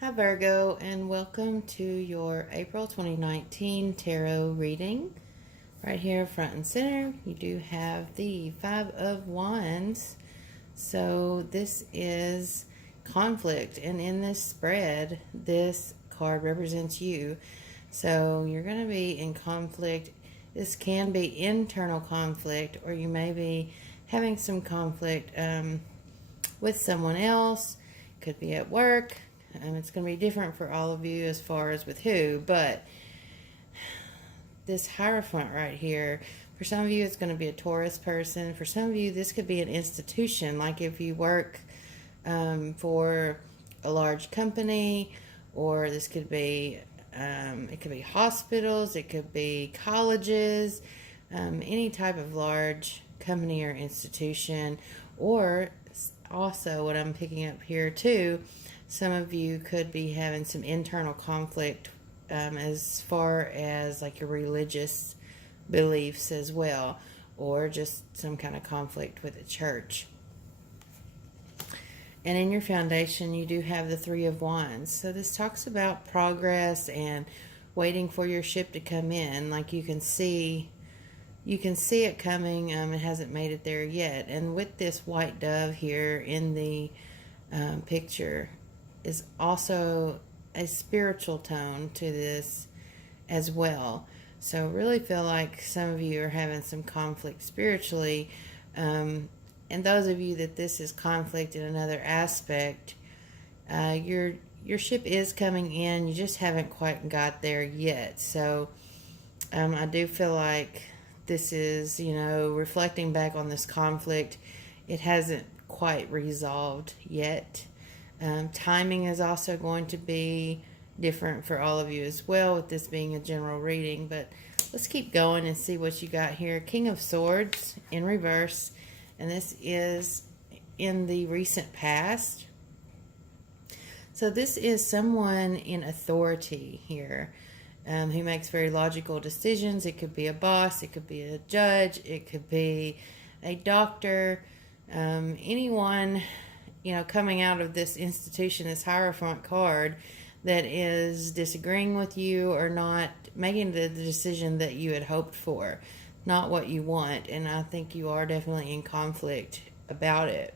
Hi Virgo, and welcome to your April 2019 tarot reading. Right here front and center you do have the Five of Wands. So this is conflict, and in this spread this card represents you. So you're going to be in conflict. This can be internal conflict, or you may be having some conflict with someone else. Could be at work. It's going to be different for all of you as far as with who, but this Hierophant right here, for some of you it's going to be a Taurus person. For some of you this could be an institution, like if you work for a large company, or this could be it could be hospitals, it could be colleges, any type of large company or institution. Or also what I'm picking up here too, some of you could be having some internal conflict as far as like your religious beliefs as well, or just some kind of conflict with the church. And in your foundation you do have the Three of Wands. So this talks about progress and waiting for your ship to come in. Like you can see it coming. It hasn't made it there yet. And with this white dove here in the picture is also a spiritual tone to this as well. So really feel like some of you are having some conflict spiritually. And those of you that this is conflict in another aspect, your ship is coming in. You just haven't quite got there yet. So I do feel like this is, reflecting back on this conflict, it hasn't quite resolved yet. Timing is also going to be different for all of you as well, with this being a general reading. But let's keep going and see what you got here. King of Swords in reverse, and this is in the recent past. So this is someone in authority here, who makes very logical decisions. It could be a boss, it could be a judge, it could be a doctor, anyone coming out of this institution, this Hierophant card, that is disagreeing with you or not making the decision that you had hoped for, not what you want. And I think you are definitely in conflict about it.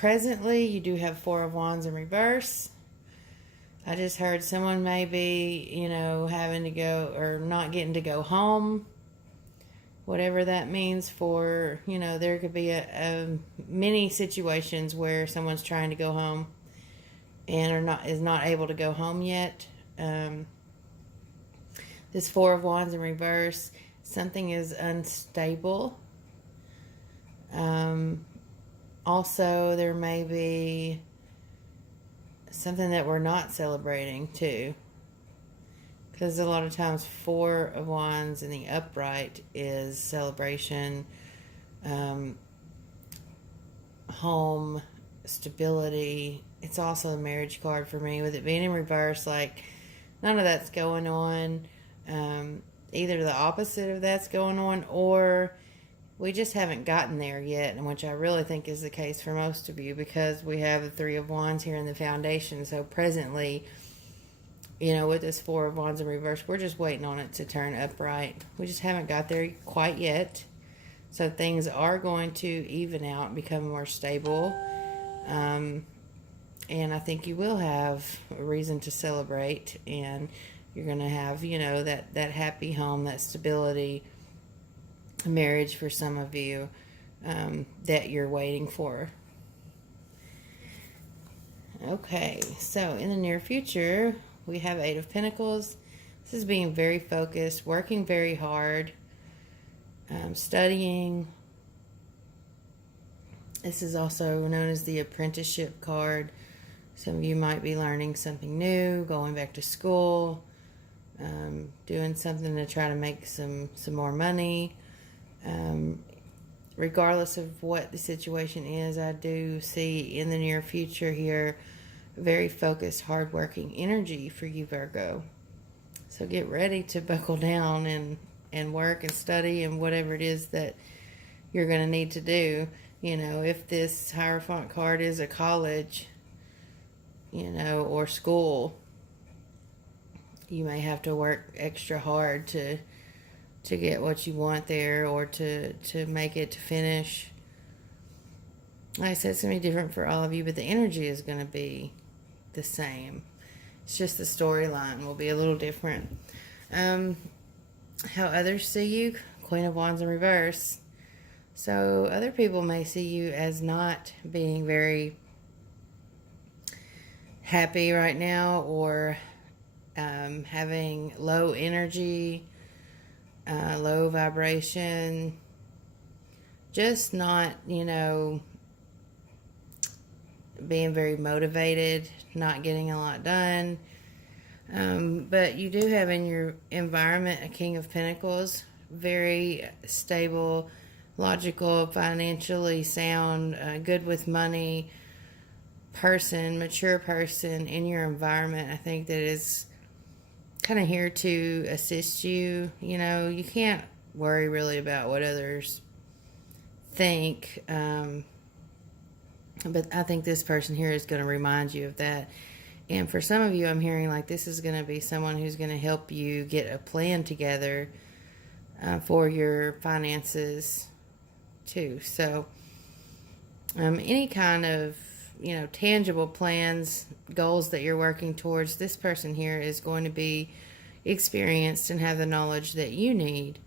Presently, you do have Four of Wands in reverse. I just heard someone may be, having to go or not getting to go home. Whatever that means for, there could be many situations where someone's trying to go home and is not able to go home yet. This Four of Wands in reverse, something is unstable. Also, there may be something that we're not celebrating too. Because a lot of times Four of Wands in the upright is celebration, home, stability. It's also a marriage card for me. With it being in reverse, like none of that's going on. Either the opposite of that's going on, or we just haven't gotten there yet, and which I really think is the case for most of you, because we have the Three of Wands here in the foundation. So presently, with this Four of Wands in reverse, we're just waiting on it to turn upright. We just haven't got there quite yet. So things are going to even out and become more stable. And I think you will have a reason to celebrate. And you're going to have, that happy home, that stability, marriage for some of you that you're waiting for. Okay, so in the near future, we have Eight of Pentacles. This is being very focused, working very hard, studying. This is also known as the apprenticeship card. Some of you might be learning something new, going back to school, doing something to try to make some more money. Regardless of what the situation is, I do see in the near future here very focused, hard-working energy for you, Virgo. So get ready to buckle down and work and study and whatever it is that you're going to need to do. If this Hierophant card is a college, or school. You may have to work extra hard to get what you want there, or to make it to finish. Like I said, it's going to be different for all of you, but the energy is going to be the same. It's just the storyline will be a little different. How others see you, Queen of Wands in reverse. So other people may see you as not being very happy right now, or having low energy, low vibration, just not, being very motivated, not getting a lot done. But you do have in your environment a King of Pentacles, very stable, logical, financially sound, good with money person, mature person in your environment. I think that is kind of here to assist you. You can't worry really about what others think. But I think this person here is going to remind you of that. And for some of you, I'm hearing like this is going to be someone who's going to help you get a plan together for your finances too. So any kind of, tangible plans, goals that you're working towards, this person here is going to be experienced and have the knowledge that you need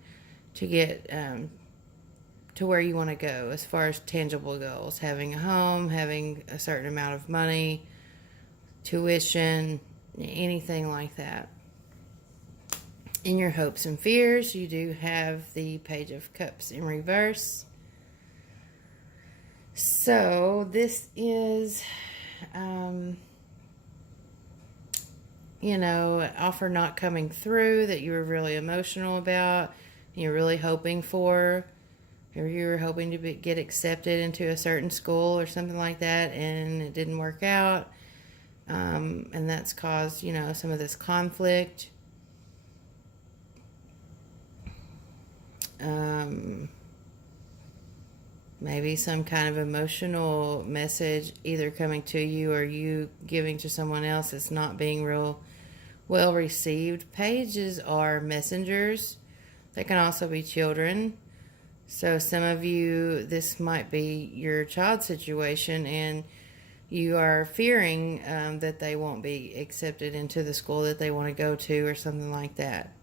to get to where you want to go as far as tangible goals, having a home, having a certain amount of money, tuition, anything like that. In your hopes and fears, you do have the Page of Cups in reverse. So this is, offer not coming through that you were really emotional about, you're really hoping for. Or you were hoping to get accepted into a certain school or something like that, and it didn't work out. And that's caused, some of this conflict. Maybe some kind of emotional message either coming to you or you giving to someone else is not being real well received. Pages are messengers. They can also be children. So some of you, this might be your child situation, and you are fearing that they won't be accepted into the school that they want to go to or something like that.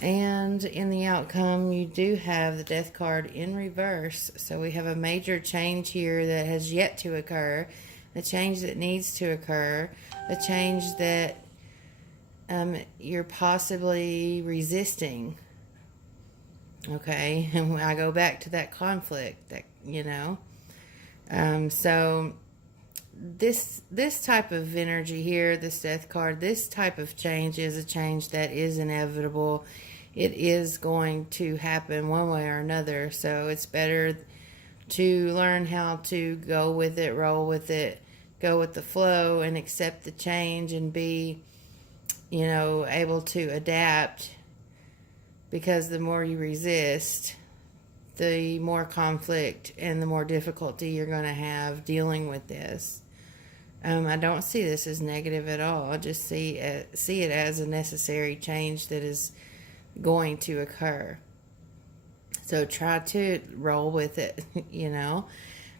And in the outcome, you do have the Death card in reverse. So we have a major change here that has yet to occur, a change that needs to occur, a change that you're possibly resisting. Okay, and I go back to that conflict that, so this type of energy here, this Death card, this type of change is a change that is inevitable. It is going to happen one way or another. So it's better to learn how to go with it, roll with it, go with the flow, and accept the change and be, able to adapt. Because the more you resist, the more conflict and the more difficulty you're going to have dealing with this. I don't see this as negative at all. I just see it as a necessary change that is going to occur. So try to roll with it,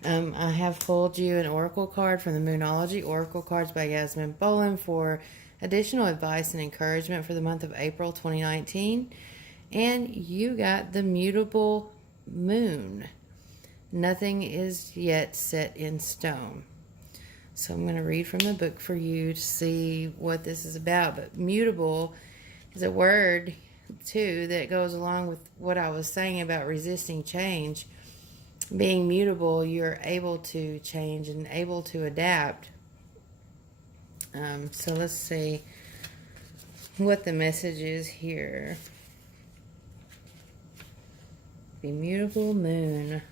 I have pulled you an oracle card from the Moonology Oracle Cards by Yasmin Boland for additional advice and encouragement for the month of April 2019. And you got the mutable moon. Nothing is yet set in stone. So I'm going to read from the book for you to see what this is about. But mutable is a word, too, that goes along with what I was saying about resisting change. Being mutable, you're able to change and able to adapt. So let's see what the message is here. The mutable moon.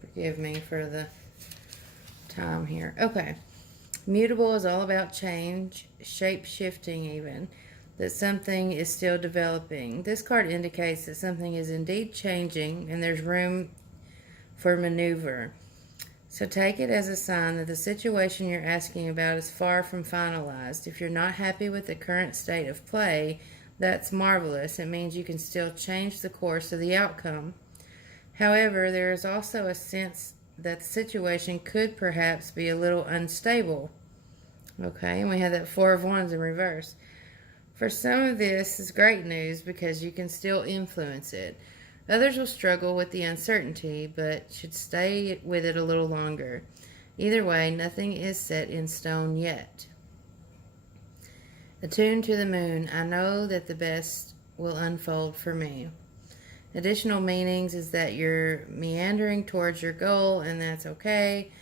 Forgive me for the time here. Okay. Mutable is all about change, shape-shifting even. that something is still developing. This card indicates that something is indeed changing and there's room for maneuver. So take it as a sign that the situation you're asking about is far from finalized. If you're not happy with the current state of play, that's marvelous. It means you can still change the course of the outcome. However, there is also a sense that the situation could perhaps be a little unstable. Okay, and we have that Four of Wands in reverse. For some of this is great news because you can still influence it. Others will struggle with the uncertainty, but should stay with it a little longer. Either way, nothing is set in stone yet. Attuned to the moon, I know that the best will unfold for me. Additional meanings is that you're meandering towards your goal, and that's okay.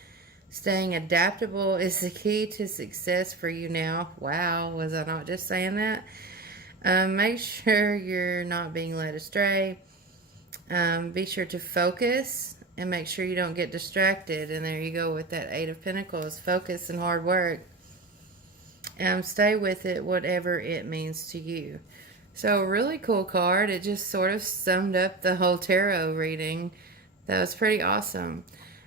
Staying adaptable is the key to success for you now. Wow, was I not just saying that? Make sure you're not being led astray. Be sure to focus and make sure you don't get distracted. And there you go with that Eight of Pentacles. Focus and hard work. Stay with it, whatever it means to you. So, really cool card. It just sort of summed up the whole tarot reading. That was pretty awesome.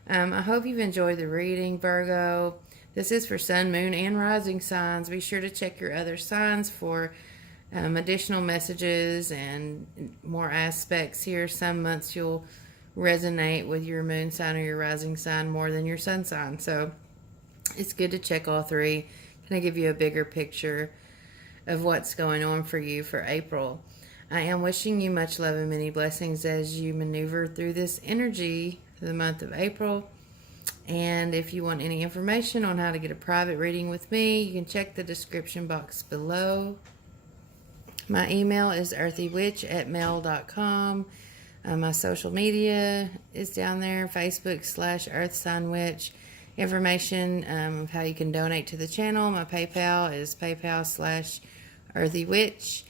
I hope you've enjoyed the reading, Virgo. This is for sun, moon, and rising signs. Be sure to check your other signs for additional messages and more aspects here. Some months you'll resonate with your moon sign or your rising sign more than your sun sign. So it's good to check all three. Kind of give you a bigger picture of what's going on for you for April. I am wishing you much love and many blessings as you maneuver through this energy for the month of April. And if you want any information on how to get a private reading with me, you can check the description box below. My email is earthywitch@mail.com. My social media is down there, Facebook/EarthSignWitch. Information of how you can donate to the channel. My PayPal is PayPal/Earthywitch.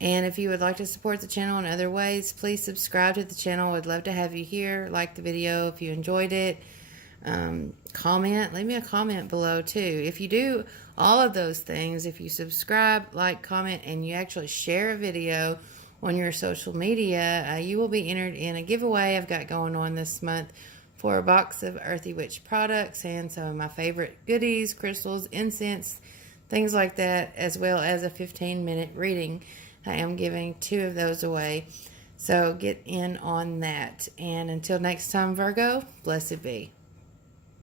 And if you would like to support the channel in other ways, please subscribe to the channel. I'd love to have you here. Like the video if you enjoyed it. Comment. Leave me a comment below too. If you do all of those things, if you subscribe, like, comment, and you actually share a video on your social media, you will be entered in a giveaway I've got going on this month for a box of Earthywitch products and some of my favorite goodies, crystals, incense, things like that, as well as a 15-minute reading. I am giving 2 of those away. So get in on that. And until next time, Virgo, blessed be.